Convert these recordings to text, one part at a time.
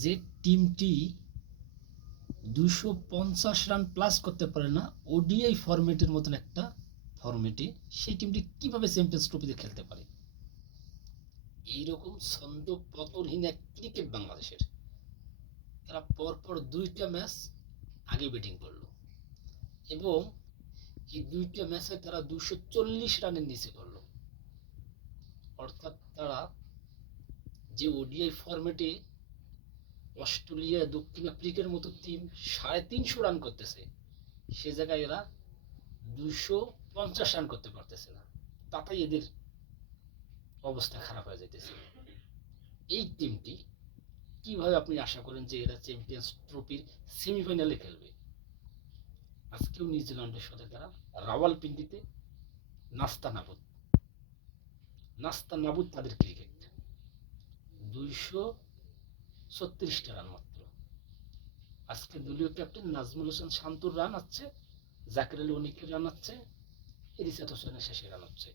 যে টিমটি 250 run plus করতে পারে না ওডিআই ফরম্যাটের মতন একটা ফরম্যাটে, সেই টিমটি কিভাবে চ্যাম্পিয়ন্স ট্রফিতে খেলতে পারে? এইরকম ছন্দ পতনহীন এক ক্রিকেট বাংলাদেশের। তারা পরপর 2টা ম্যাচ আগে ব্যাটিং করলো এবং এই 2টা ম্যাচে তারা 240 রানের নিচে করলো। অর্থাৎ তারা যে ওডিআই ফরম্যাটে অস্ট্রেলিয়া, দক্ষিণ আফ্রিকার মতো টিম 350 রান করতেছে, সে জায়গায় এরা 250 রান করতে পারতেছে না। তাতেই এদের অবস্থা খারাপ হয়ে যাইতেছে। এই টিমটি কিভাবে আপনি আশা করেন যে এরা চ্যাম্পিয়ন্স ট্রফির সেমিফাইনালে খেলবে? আজকেও নিউজিল্যান্ডের সাথে তারা রাওয়ালপিন্ডিতে নাস্তা নাবুদ তাদের ক্রিকেট। 236টা রান মাত্র। আজকে দলীয় ক্যাপ্টেন নাজমুল হোসেন শান্তর রান আছে, জাকির আলী অনিকের রান আছে, রিশাদ হোসেনের শেষে রান হচ্ছে,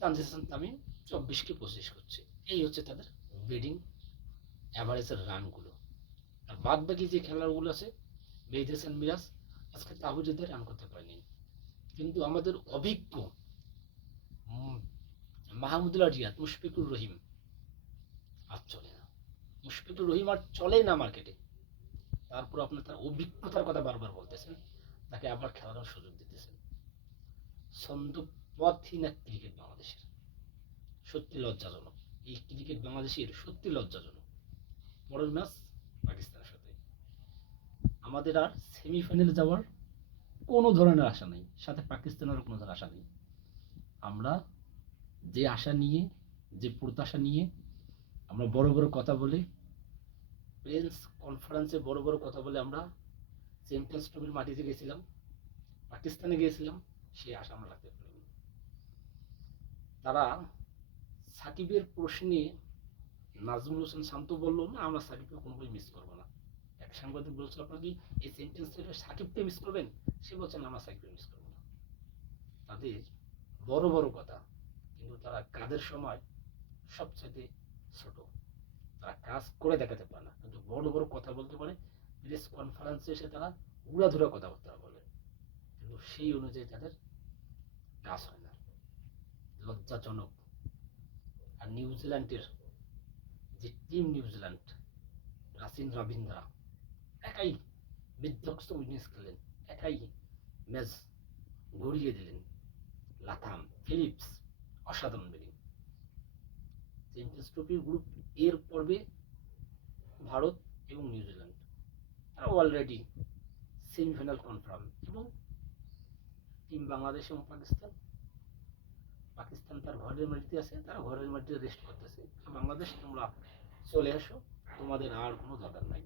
তানজিদ হাসান তামিম 24কে 25 করছে। এই হচ্ছে তাদের ব্যাটিং অ্যাভারেজের রানগুলো। আর বাদ বাকি যে খেলাগুলো আছে, মেহেদী হাসান মিরাজ আজকে তাহিরুদ্দিন রান করতে পারেনি, কিন্তু আমাদের অভিজ্ঞ মাহমুদুল্লাহ রিয়াদ, মুশফিকুর রহিম আর চলে না। মুশফিকুর রহিম আর চলে না মার্কেটে। তারপর আপনার তার অভিজ্ঞতার কথা বারবার বলতেছেন, তাকে আবার খেলানোর সুযোগ দিতেছেন। ছন্দপথহীন এক ক্রিকেট বাংলাদেশের, সত্যি লজ্জাজনক। এই ক্রিকেট বাংলাদেশের সত্যি লজ্জাজনক। পরের ম্যাচ পাকিস্তানের সাথে। আমাদের আর সেমিফাইনালে যাওয়ার কোনো ধরনের আশা নেই, সাথে পাকিস্তানের কোনো ধরনের আশা নেই। আমরা যে আশা নিয়ে, যে প্রত্যাশা নিয়ে আমরা বড় বড় কথা বলে, প্রেস কনফারেন্সে বড় বড় কথা বলে আমরা চ্যাম্পিয়ন্স ট্রফির মাটিতে গেছিলাম, পাকিস্তানে গিয়েছিলাম, সেই আশা আমরা রাখতে পারিনি। তারা সাকিবের প্রশ্নে নাজমুল হোসেন শান্ত বলল, না আমরা সাকিবকে কোনোভাবে মিস করবো না। এক সাংবাদিক বলছিল, আপনারা কি এই চ্যাম্পিয়ন্স ট্রফিতে সাকিবকে মিস করবেন? সে বলছেন আমরা সাকিবকে মিস করবো না। তাদের বড় বড় কথা, কিন্তু তারা কাজের সময় সবচেয়ে ছোট। তারা কাজ করে দেখাতে পারে না, কিন্তু বড় বড় কথা বলতে পারে। প্রেস কনফারেন্সে এসে তারা উড়াধুরা কথাবার্তা বলে, কিন্তু সেই অনুযায়ী তাদের কাজ হয় না। লজ্জাজনক। আর নিউজিল্যান্ডের যে টিম, নিউজিল্যান্ড, রাসিন রবীন্দ্রা একাই বিধ্বস্ত ইনিংস খেলেন, একাই ম্যাচ গড়িয়ে দিলেন। লাথাম, ফিলিপস অসাধারণ ব্যাটিং। চ্যাম্পিয়ন্স ট্রফির গ্রুপ এর পর্বে ভারত এবং নিউজিল্যান্ড তারা অলরেডি সেমিফাইনাল কনফার্ম, এবং টিম বাংলাদেশ এবং পাকিস্তান তার ঘরের মাটিতে আছে, তারা ঘরের মাটিতে রেস্ট করতেছে। বাংলাদেশ, তোমরা চলে আসো, তোমাদের আর কোনো দরকার নাই।